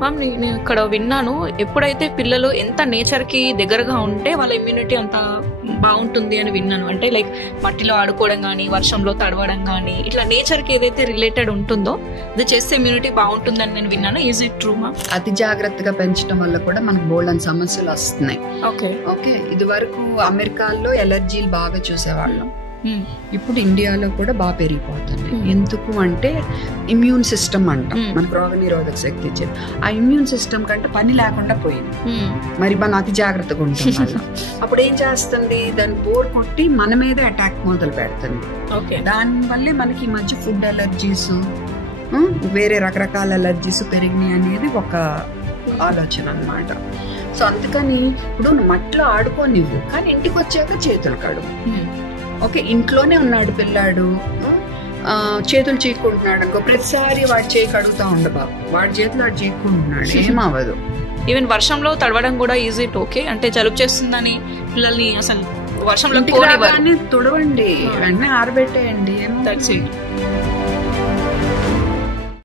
Ma'am నేను ఇక్కడ విన్నాను, ఎప్పుడైతే పిల్లలు ఎంత నేచర్కి దగ్గరగా ఉంటే వాళ్ళ ఇమ్యూనిటీ అంత బాగుంటుంది అని విన్నాను. అంటే లైక్ మట్టిలో ఆడుకోవడం కానీ, వర్షంలో తడవడం కానీ, ఇట్లా నేచర్కి ఏదైతే రిలేటెడ్ ఉంటుందో అది చేస్తే ఇమ్యూనిటీ బాగుంటుందని నేను విన్నాను. Is it true ma'am? అతి జాగ్రత్తగా పెంచడం వల్ల కూడా మనకు బోల్డని సమస్యలు వస్తున్నాయి. ఓకే ఓకే, ఇది వరకు అమెరికాలో ఎలర్జీలు బాగా చూసేవాళ్ళం, ఇప్పుడు ఇండియాలో కూడా బాగా పెరిగిపోతుంది. ఎందుకు అంటే ఇమ్యూన్ సిస్టమ్ అంట, మనకు రోగ నిరోధక శక్తి ఇచ్చేది. ఆ ఇమ్యూన్ సిస్టమ్ కంటే పని లేకుండా పోయింది. మరి మనం అతి జాగ్రత్తగా ఉంటాం వల్ల అప్పుడు ఏం చేస్తుంది, దాన్ని బోర్ కొట్టి మన మీద అటాక్ మొదలు పెడుతుంది. దానివల్లే మనకి ఈ మధ్య ఫుడ్ అలర్జీస్, వేరే రకరకాల అలర్జీస్ పెరిగినాయి అనేది ఒక ఆలోచన అన్నమాట. సో అందుకని ఇప్పుడు మట్టిలో ఆడుకోనివ్వు, కానీ ఇంటికి వచ్చాక చేతులు కడుగు. ఓకే, ఇంట్లోనే ఉన్నాడు పిల్లాడు, చేతులు చీక్కుంటున్నాడు అనుకో, ప్రతిసారి వాడి చేయి కడుగుతా ఉండబాబు, వాడి చేతులు వాడు చీక్కుంటున్నాడు, ఏమవ్వదు. ఈవెన్ వర్షంలో తడవడం కూడా ఈజీ ఇట్ ఓకే? అంటే జలుబు చేస్తుందని పిల్లల్ని అసలు వర్షంలో తుడవండి, వెంటనే ఆరబెట్టేయండి.